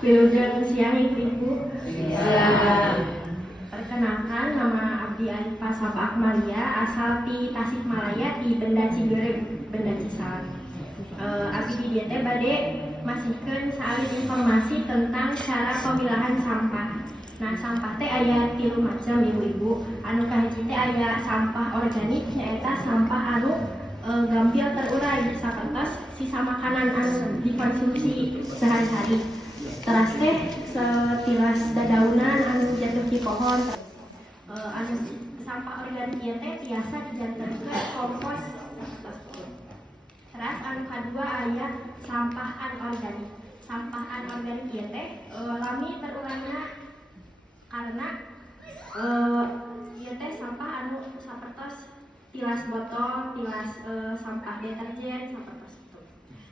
Wilujeng siang ibu-ibu. Siang. Perkenalkan, nama Abdi Alifa Sabah Akmalia, asal di Tasikmalaya di Benda Cigerem, Benda Cisalan. Abdi di dieu teh bade masihkeun salin informasi tentang cara pemilahan sampah. Nah, sampah teh aya 3 macam ibu-ibu. Anu kahiji teh aya sampah organik, nyaeta sampah anu gampil terurai sapertos sisa makanan anu dikonsumsi sehari-hari. Teras teh setilas dadaunan anu jatuh di pohon. Anu sampah organik ieu teh biasa dijantenkeun kompos. Teras anu kadua aya sampah anorganik. Sampah anorganik ieu teh lami terurangna karena ieu teh sampah anu sapertos tilas botol, tilas sampah deterjen sapertos itu.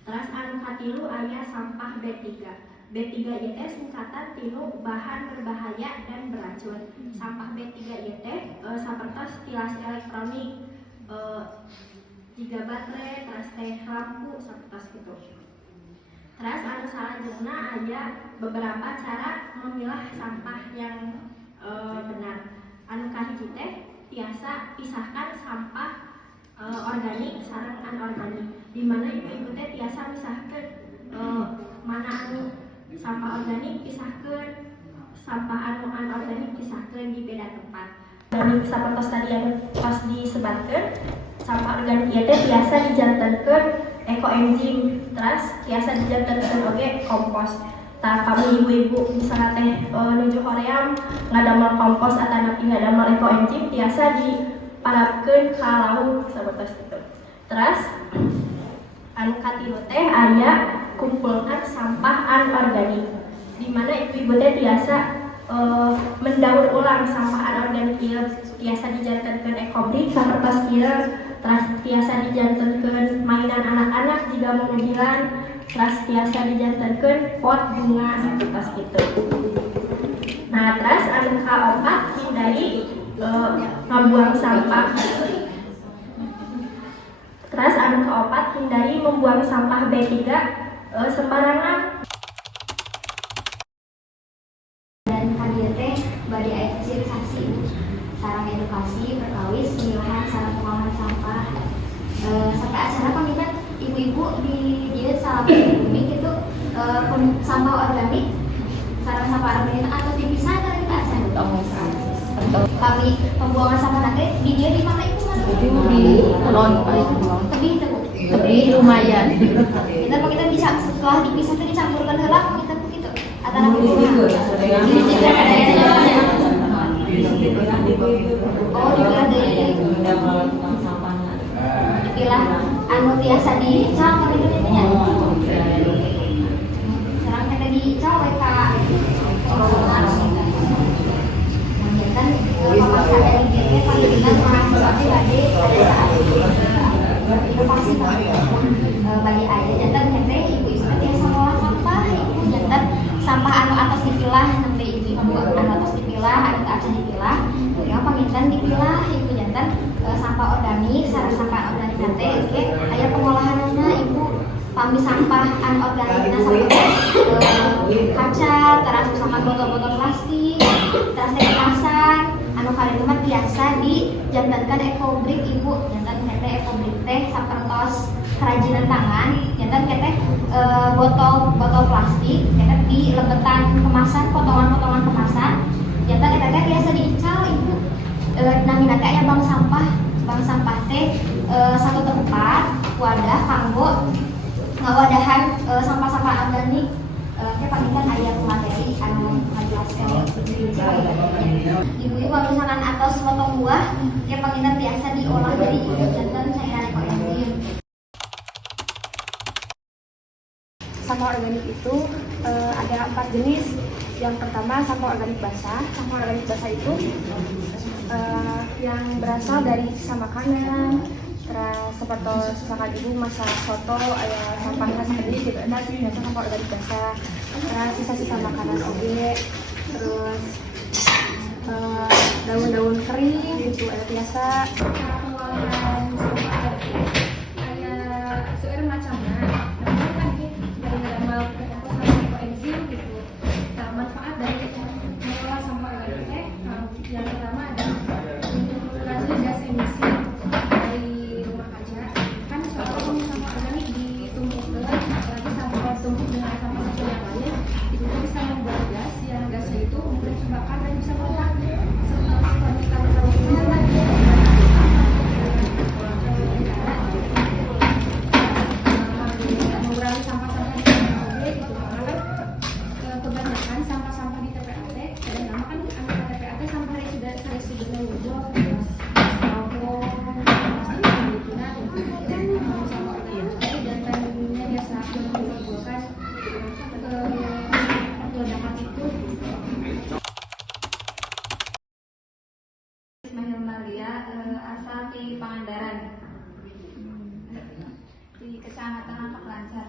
Teras anu katilu aya sampah B3. B3 ieu teh singkatan tinu bahan berbahaya dan beracun. Sampah B3 ieu teh sapertos tilas elektronik, jiga baterai, teras teh lampu sapertos kitu. Teras anu salanjutna aya beberapa cara memilah sampah yang benar. Anu kahiji teh tiasa pisahkan sampah organik sareng anorganik. Di mana ibu-ibu teh tiasa misahkeun mana anu sampah organik pisahkeun, sampah anu anorganik pisahkeun di beda tempat. Dan sapertos tadi anu pas disebatkeun, sampah organik ieu teh biasa dijantenkeun ekoenzim, terus biasa dijantenkeun oge kompos. Tah kami ibu-ibu misalnya teh nuju hoream ngadamel kompos atau napi ngadamel ekoenzim biasa diparapkeun ka laut sapertos kitu. Terus anu katilu teh aya kumpulkan sampah anorganik, di mana ibu-ibu teh biasa mendaur ulang sampah anorganik ieu biasa dijantenkeun ekobrik sapertos kieu, terus biasa dijantenkeun mainan anak-anak jika mobilan, terus biasa dijantenkeun pot bunga sapertos kitu. Nah, terus anu kaopat hindari ngabuang sampah. Terus anu kaopat hindari membuang sampah B3 sembarangan. Dan hadir teh bade aya ciri saksi sareng edukasi perkawis pemilahan sareng pengolahan sampah. Sampai acara pamitan ibu-ibu di dieu salapan bumi gitu sampah organik sareng sampah organik atau dipisah dari kita acara. Kami pembuangan sampah nanti di dieu di mana ibu mana? Di Kulon Tebih teh Bu. Tebih lumayan. Kita bisa setelah dipisah teh dicampurkan heula kita begitu. Atau nanti dipilah anu tiasa dical kan itu nya. Sekarang kita dical we ka kan memaksa dari diri panggilan mahasiswa bade pada saat inovasi bagi ayah jantan teh ibu-ibu tiasa ngolah sampah ibu jantan sampah anu atas dipilah nanti ibu anu atas dipilah anu atas dipilah yang panggilan dipilah ibu jantan sampah organik sareng sampah organik nanti oke aya pengolahanna ibu pami sampah anorganikna saperti kaca terus misalkan botol-botol plastik terus teh kemasan anu kalitu mah biasa dijantankan ekobrik ibu jantan teh ekobrik teh sapertos kerajinan tangan jantan teh botol plastik jantan di lebetan kemasan potongan-potongan kemasan jantan teh biasa diical ibu namina teh aya bank sampah teh satu tempat wadah kanggo ngawadahan sampah-sampah organik teh panggilan aya materi anu ngajelaskeun ibu-ibu misalkan atas potong buah teh panggilan biasa diolah jadi jantan cairan ekoenzim. Sampah organik itu ada 4 jenis. Yang pertama sampah organik basah. Sampah organik basah itu yang berasal dari sisa makanan, terus seperti misalkan ibu masak soto, ada sampahnya seperti itu, ada biasa sampah organik basah. Terus sisa-sisa makanan oge, terus daun-daun kering gitu ada biasa. Pengolahan sampah ada seueur macamna. Namun kan dari ngadamel ekoenzim gitu. Kecamatan Langkap Lancar.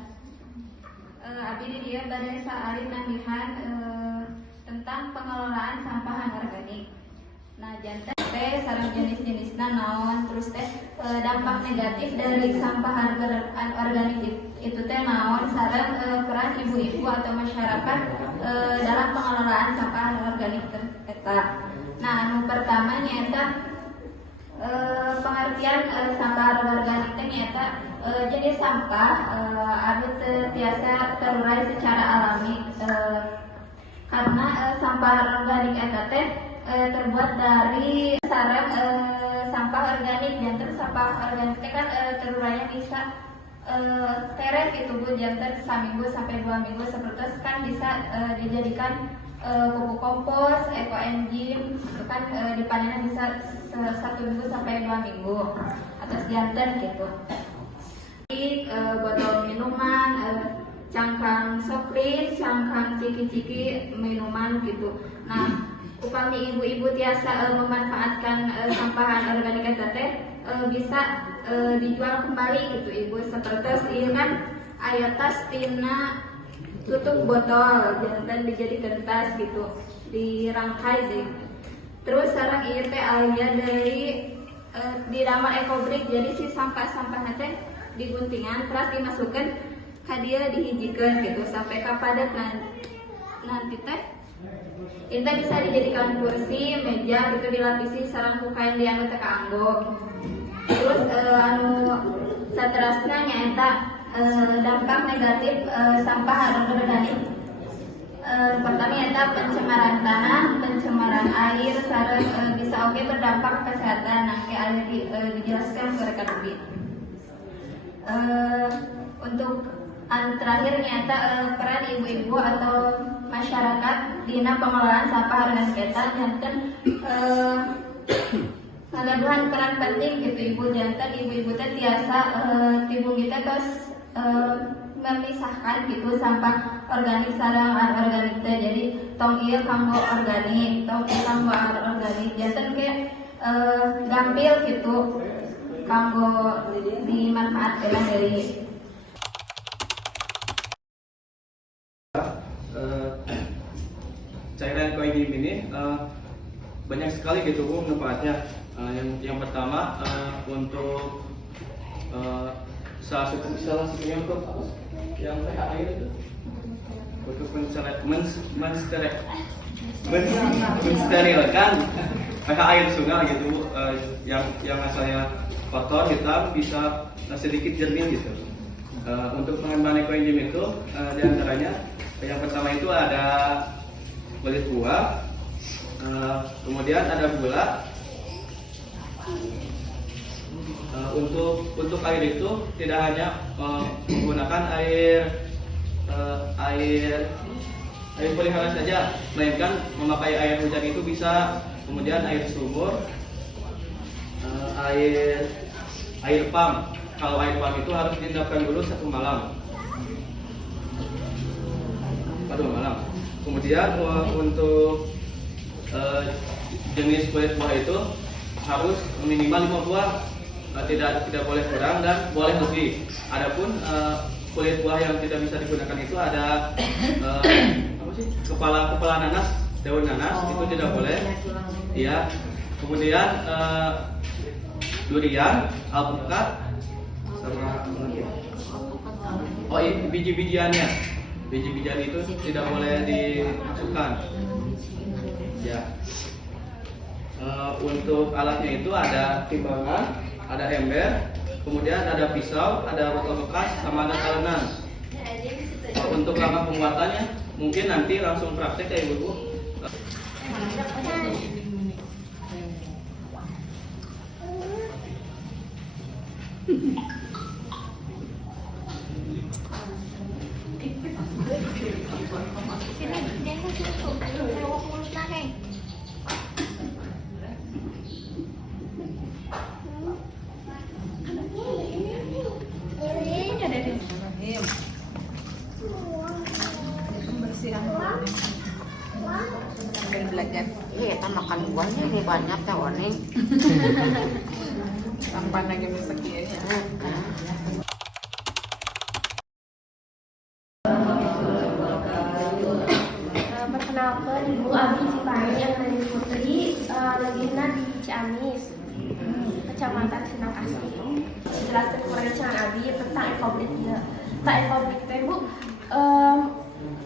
Abdi di dia badai saari nambihan tentang pengelolaan sampah anorganik. Nah, jantan teh sareng jenis-jenisna naon, terus teh dampak negatif dari sampah anorganik itu teh naon, sareng peran ibu-ibu atau masyarakat dalam pengelolaan sampah anorganik eta. Nah, anu pertama nyaeta pengertian sampah anorganik teh nyaeta jenis sampah anu tiasa terurai secara alami karena sampah anorganik eta teh terbuat dari sarang sampah organik. Jantan sampah organik teh kan terurainya bisa teret itu Bu, jantan seminggu sampai 2 minggu seperti kan bisa dijadikan pupuk kompos, ekoenzim itu kan dipanennya bisa 1 minggu sampai 2 minggu atas jantan gitu. Botol minuman, cangkang sokrin, cangkang ciki-ciki minuman gitu. Nah, upami ibu-ibu tiasa memanfaatkan sampah organik eta teh bisa dijual kembali gitu Ibu. Seperti ieu kan aya tas tina tutup botol jantan dijadikan tas gitu, dirangkai deh. Terus sareng ieu teh aya dari didamel ekobrik, jadi si sampah-sampah teh diguntingan terus dimasukkan ka dieu dihijikeun gitu sampai ka padat nanti teh Inta bisa dijadikan kursi, meja gitu dilapisi sareng ku kain dianu teh kaanggo. Terus anu saterasna nyaeta dampak negatif sampah anorganik. Pertama nyaeta pencemaran tanah, pencemaran air, sareng bisa oge berdampak kesehatan. Nah, kayak dijelaskan ke rekan lebih. Untuk terakhir nyata peran ibu-ibu atau masyarakat dina pengelolaan sampah organik eta jantan ngagaduhan peran penting gitu Ibu. Jantan ibu-ibu teh tiasa tibung kita terus memisahkan gitu sampah organik sareng anorganik teh. Jadi tong ieu kanggo organik, tong ieu kanggo anorganik. Jantan ke gampil gitu kanggo dimanfaatkeun deui. Cairan koenzim ini banyak sekali gitu Bu manfaatnya. Yang pertama untuk salah satunya untuk yang pH air itu untuk mensterilkan pH air sungai gitu Bu, yang asalnya kotor hitam bisa sedikit jernih gitu. Untuk pengembangan koenzim itu diantaranya yang pertama itu ada kulit buah, kemudian ada gula. Untuk air itu tidak hanya menggunakan air peliharaan saja, melainkan memakai air hujan itu bisa, kemudian air sumur, air pump. Kalau air pump itu harus diendapkan dulu 1 malam. Kemudian untuk jenis kulit buah itu harus minimal 5 buah, tidak boleh kurang dan boleh lebih. Adapun kulit buah yang tidak bisa digunakan itu ada kepala nanas, daun nanas itu tidak boleh. Ya. Kemudian durian, alpukat, sama biji-bijiannya. Biji-bijian itu tidak boleh dimasukkan. Ya. Untuk alatnya itu ada timbangan, ada ember, kemudian ada pisau, ada botol bekas, sama ada talenan. Untuk langkah pembuatannya mungkin nanti langsung praktek ya Ibu. Sambil belajar, iya kita makan buahnya ini banyak ya warning. Sampai lagi sekian ya. Sampun Ibu Abi Cipani yang dari Putri legina di Ciamis, Kecamatan Sinangkasih. Jelaskan kepada Cang Abi tentang ekobrik ya. Tak ekobrik teh Bu,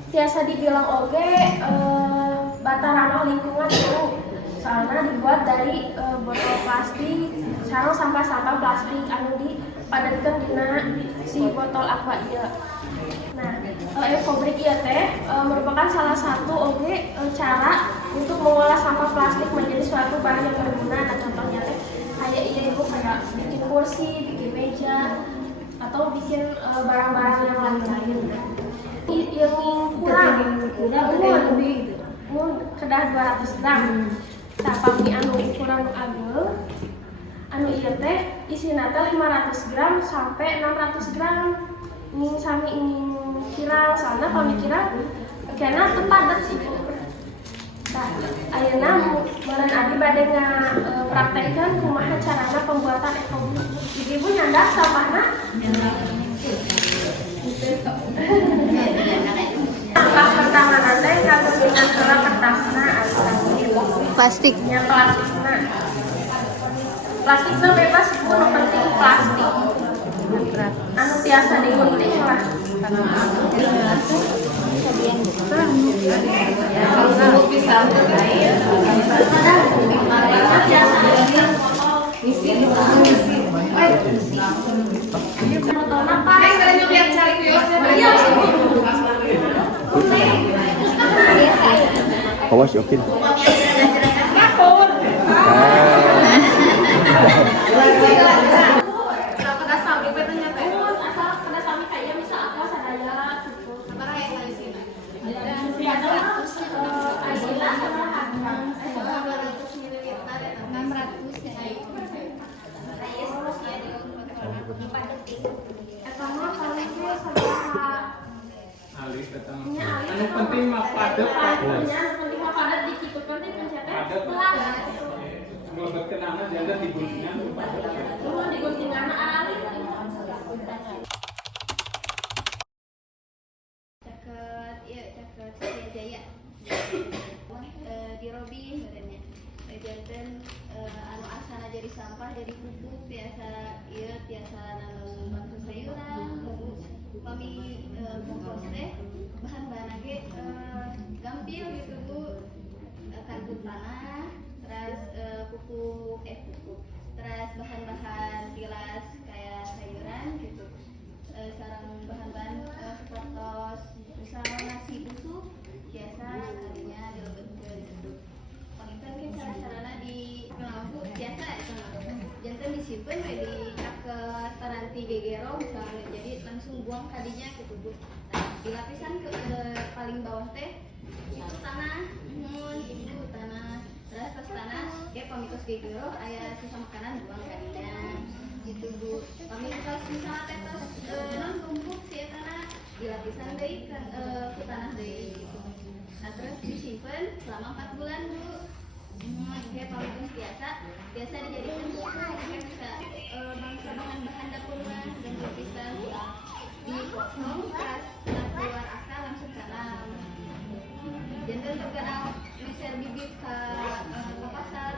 tiasa dibilang oge batarano lingkungan itu. Soalnya dibuat dari botol plastik, sarang sampah-sampah plastik anu dipadatkeun dina si botol aqua ieu. Nah, ekobrik ieu teh merupakan salah satu oge cara untuk mengolah sampah plastik menjadi suatu bahan yang berguna. Nah, contohnya teh kayak ieu Ibu kayak bikin kursi, bikin meja, atau bikin barang-barang yang lain-lain. Yang kurang kedah 200 gram. Tah pami anu ukuran agel, anu ieu teh isina teh 500 gram sampai 600 gram. Ning sami ingin kirang, soalnya pami kirang kena tepadat sih. Nah, ayeuna meureun abi bade ngapraktekkeun kumaha carana pembuatan ekobrik. Ibu nyandak sampahna? Langkah pertama nanti kanggo antara kertasna Plastiknya. plastikna. Plastikna bebas pun penting plastik. Anu tiasa digunting lah. Awas oke. Anu penting mah padet. Penting mah padet dikikutkan teh pencetnya belas. Ngelebet kenangan jangan diguntingan. Diguntingan alih. Caket Setia Jaya di Robi sebenarnya janten anu asana jadi sampah jadi pupuk biasa biasa nanam bangsa sayuran kami kompos teh bahan-bahan lagi gampil gitu Bu, karbon tanah terus pupuk terus bahan-bahan tilas kayak sayuran gitu, sarang bahan-bahan sepertos misalnya nasi busuk biasa kalinya dilebetkeun gitu. Pangitkeun ke cara-carana di lampu biasa janten disimpen we di caket paranti gegero misalnya jadi langsung buang kadinya gitu Bu. Nah, di lapisan ke paling bawah teh itu tanah, itu tanah. Terus pas tanah dia pamitos gegero aya sisa makanan buang kadinya gitu Bu. Pamitos misalnya teh tos non tumpuk si tanah di lapisan deui ke tanah deui gitu. Nah terus disimpan selama 4 bulan Bu. Kayak pamitos biasa dijadikan kayak bisa bangsa dengan bahan dapur dan pisang dipotong pas keluar akar langsung tanam. Jangan terkenal meser bibit ke pasar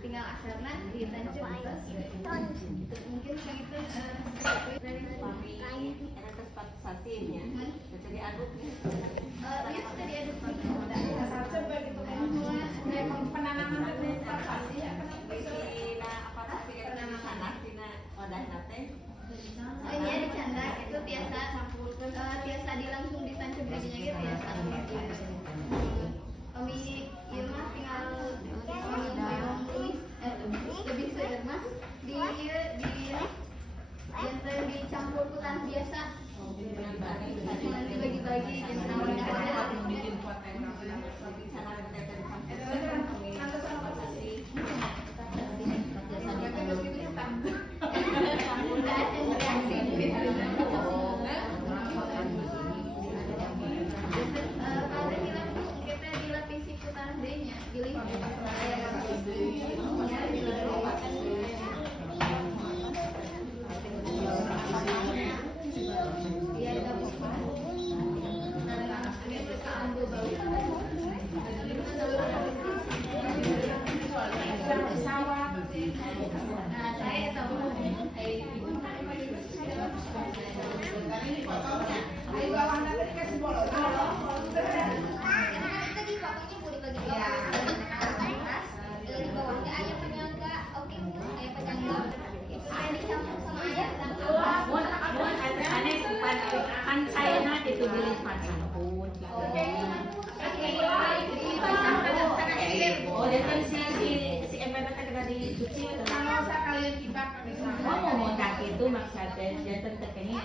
tinggal akarnya ditancap terus mungkin segitu dari pami ada tempat satinya jadi aduk ya sudah diaduk penanaman konservasi ya apa sih penanaman tanah dina wadah nate iya dicanda itu biasa biasa langsung ditancap bijinya gitu biasa kami ieu mah tinggal lebih seueur mah di janten dicampur ku tanah biasa nanti bagi-bagi kan saya itu beli pancapun. Oh, dia kan si MPP dari cuci. Kalau sekalian kita mau kaki itu maksudnya dia tetap ini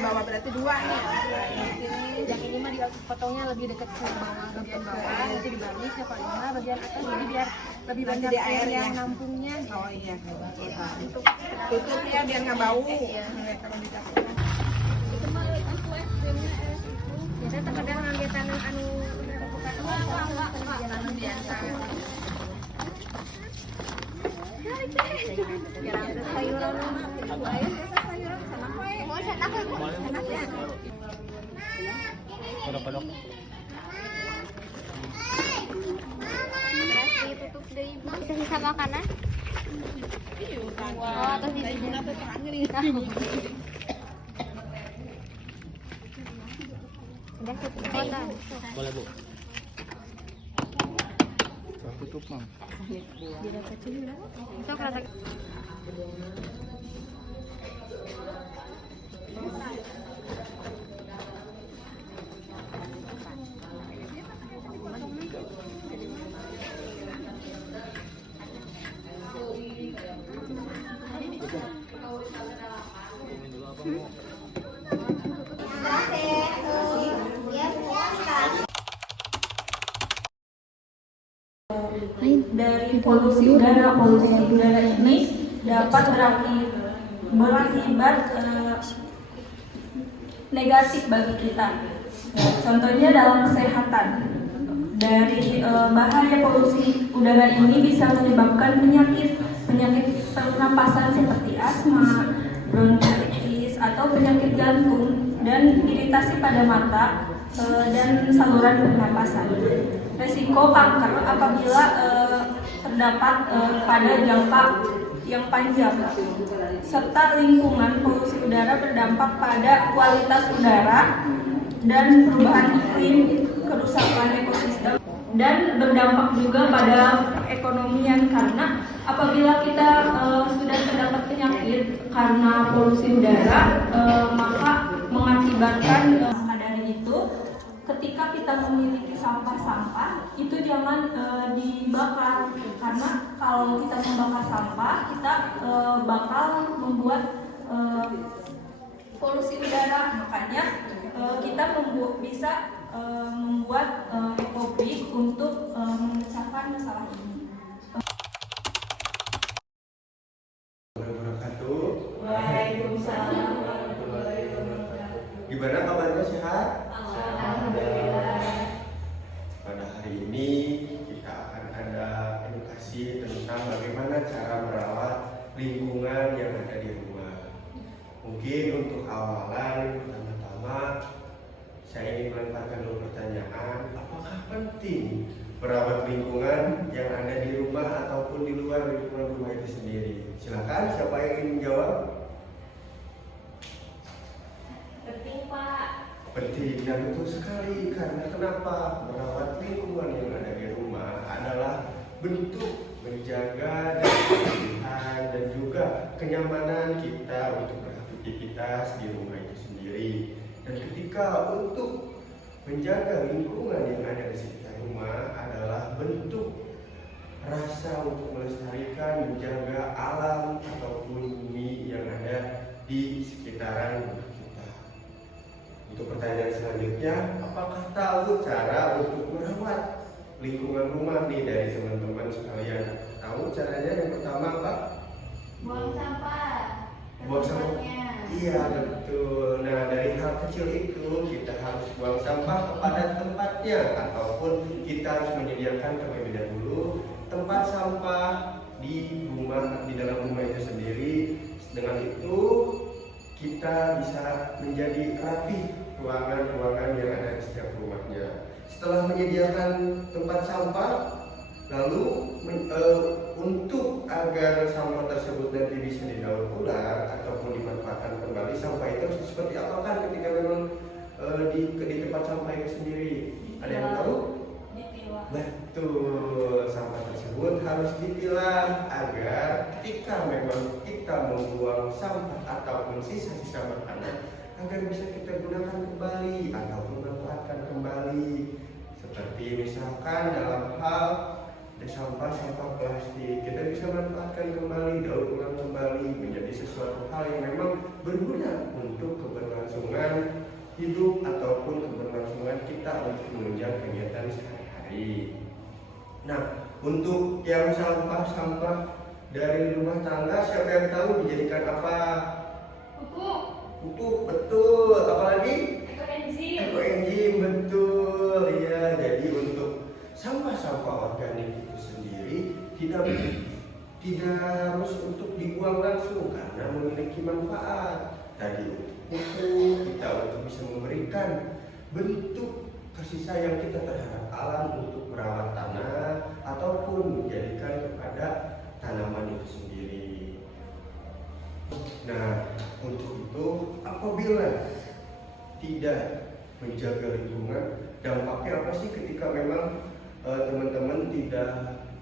cara berarti dua nih. Yang ini mah potongnya lebih dekat ke bawah, bagian bawah, nanti dibalik ke paling bawah, bagian atas, jadi biar lebih banyak air yang nampungnya. Oh iya, untuk tutup ya biar nggak bau. Kalau dikasih. Biasanya terkadang ngambil tanam anu perjalanan biasa. Sayuran Kodok-kodok. Tutup deh ibu. Bisa sisa makanan? Oh, terus di sini apa udah tutup kotak. Boleh, Bu. Tutup, Mam. Sok rata. Dari polusi udara ini dapat berakibat negatif bagi kita. Contohnya dalam kesehatan. Dari bahaya polusi udara ini bisa menyebabkan penyakit pernapasan seperti asma, bronkitis atau penyakit jantung dan iritasi pada mata dan saluran pernapasan. Resiko kanker apabila terdapat pada jangka yang panjang, serta lingkungan polusi udara berdampak pada kualitas udara dan perubahan iklim, kerusakan ekosistem, dan berdampak juga pada perekonomian karena apabila kita sudah terdapat penyakit karena polusi udara, maka mengakibatkan dari itu. Ketika kita memiliki sampah-sampah itu jangan dibakar, karena kalau kita membakar sampah kita bakal membuat polusi udara. Makanya kita bisa membuat ekobrik untuk memecahkan masalah ini. Waalaikumsalam. Gimana kabarnya, sehat? Pada hari ini kita akan ada edukasi tentang bagaimana cara merawat lingkungan yang ada di rumah. Mungkin untuk awalan pertama-tama saya ingin melemparkan dulu pertanyaan, apakah penting merawat lingkungan yang ada di rumah ataupun di luar lingkungan rumah itu sendiri? Silakan, siapa yang ingin menjawab? Penting, Pak. Penting dan betul sekali, karena kenapa? Merawat lingkungan yang ada di rumah adalah bentuk menjaga dan kebersihan dan juga kenyamanan kita untuk beraktivitas di rumah itu sendiri. Dan ketika untuk menjaga lingkungan yang ada di sekitar rumah adalah bentuk rasa untuk melestarikan, menjaga alam ataupun bumi yang ada di sekitaran rumah kita. Untuk pertanyaan selanjutnya, apakah tahu cara untuk merawat lingkungan rumah nih dari teman-teman sekalian. Tahu caranya? Yang pertama apa? Buang sampah. Buang sampah. Iya betul. Nah dari hal kecil itu kita harus buang sampah kepada tempatnya, ataupun kita harus menyediakan terlebih dahulu tempat sampah di rumah, di dalam rumah itu sendiri. Dengan itu kita bisa menjadi rapi ruangan-ruangan yang ada di setiap rumahnya. Setelah menyediakan tempat sampah, lalu untuk agar sampah tersebut nanti bisa didaur ulang ataupun dimanfaatkan kembali, sampah itu harus seperti apa kan ketika memang di tempat sampah itu sendiri? Ada yang tahu? Betul, sampah tersebut harus dipilah agar ketika memang kita membuang sampah ataupun sisa-sisa makanan agar bisa kita gunakan kembali ataupun manfaatkan kembali. Seperti misalkan dalam hal sampah plastik, kita bisa manfaatkan kembali, daur ulang kembali menjadi sesuatu hal yang memang berguna untuk keberlangsungan hidup ataupun keberlangsungan kita untuk menunjang kegiatan sehari-hari. Nah, untuk yang sampah-sampah dari rumah tangga, siapa yang tahu dijadikan apa? Pupuk, betul. Apalagi? Ekoenzim, betul. Ya, jadi untuk sampah-sampah organik itu sendiri tidak harus untuk dibuang langsung karena memiliki manfaat. Tadi untuk pupuk, kita untuk bisa memberikan bentuk kasih sayang kita terhadap alam untuk merawat tanah ataupun menjadikan kepada tanaman itu sendiri. Nah, untuk itu apabila tidak menjaga lingkungan, dampaknya apa sih ketika memang teman-teman tidak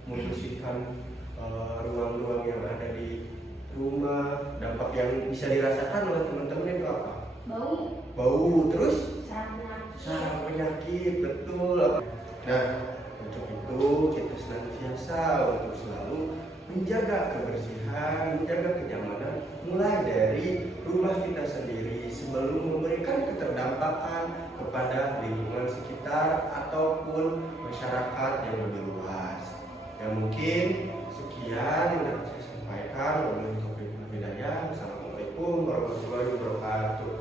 membersihkan ruang-ruang yang ada di rumah? Dampak yang bisa dirasakan oleh teman-teman itu apa? Bau, terus sarang penyakit, betul. Nah, untuk itu kita senantiasa untuk selalu menjaga kebersihan, menjaga kenyamanan mulai dari rumah kita sendiri sebelum memberikan keterdampakan kepada lingkungan sekitar ataupun masyarakat yang lebih luas. Ya mungkin sekian yang dapat saya sampaikan. Wabillahi taufiq wal hidayah. Assalamualaikum warahmatullahi wabarakatuh.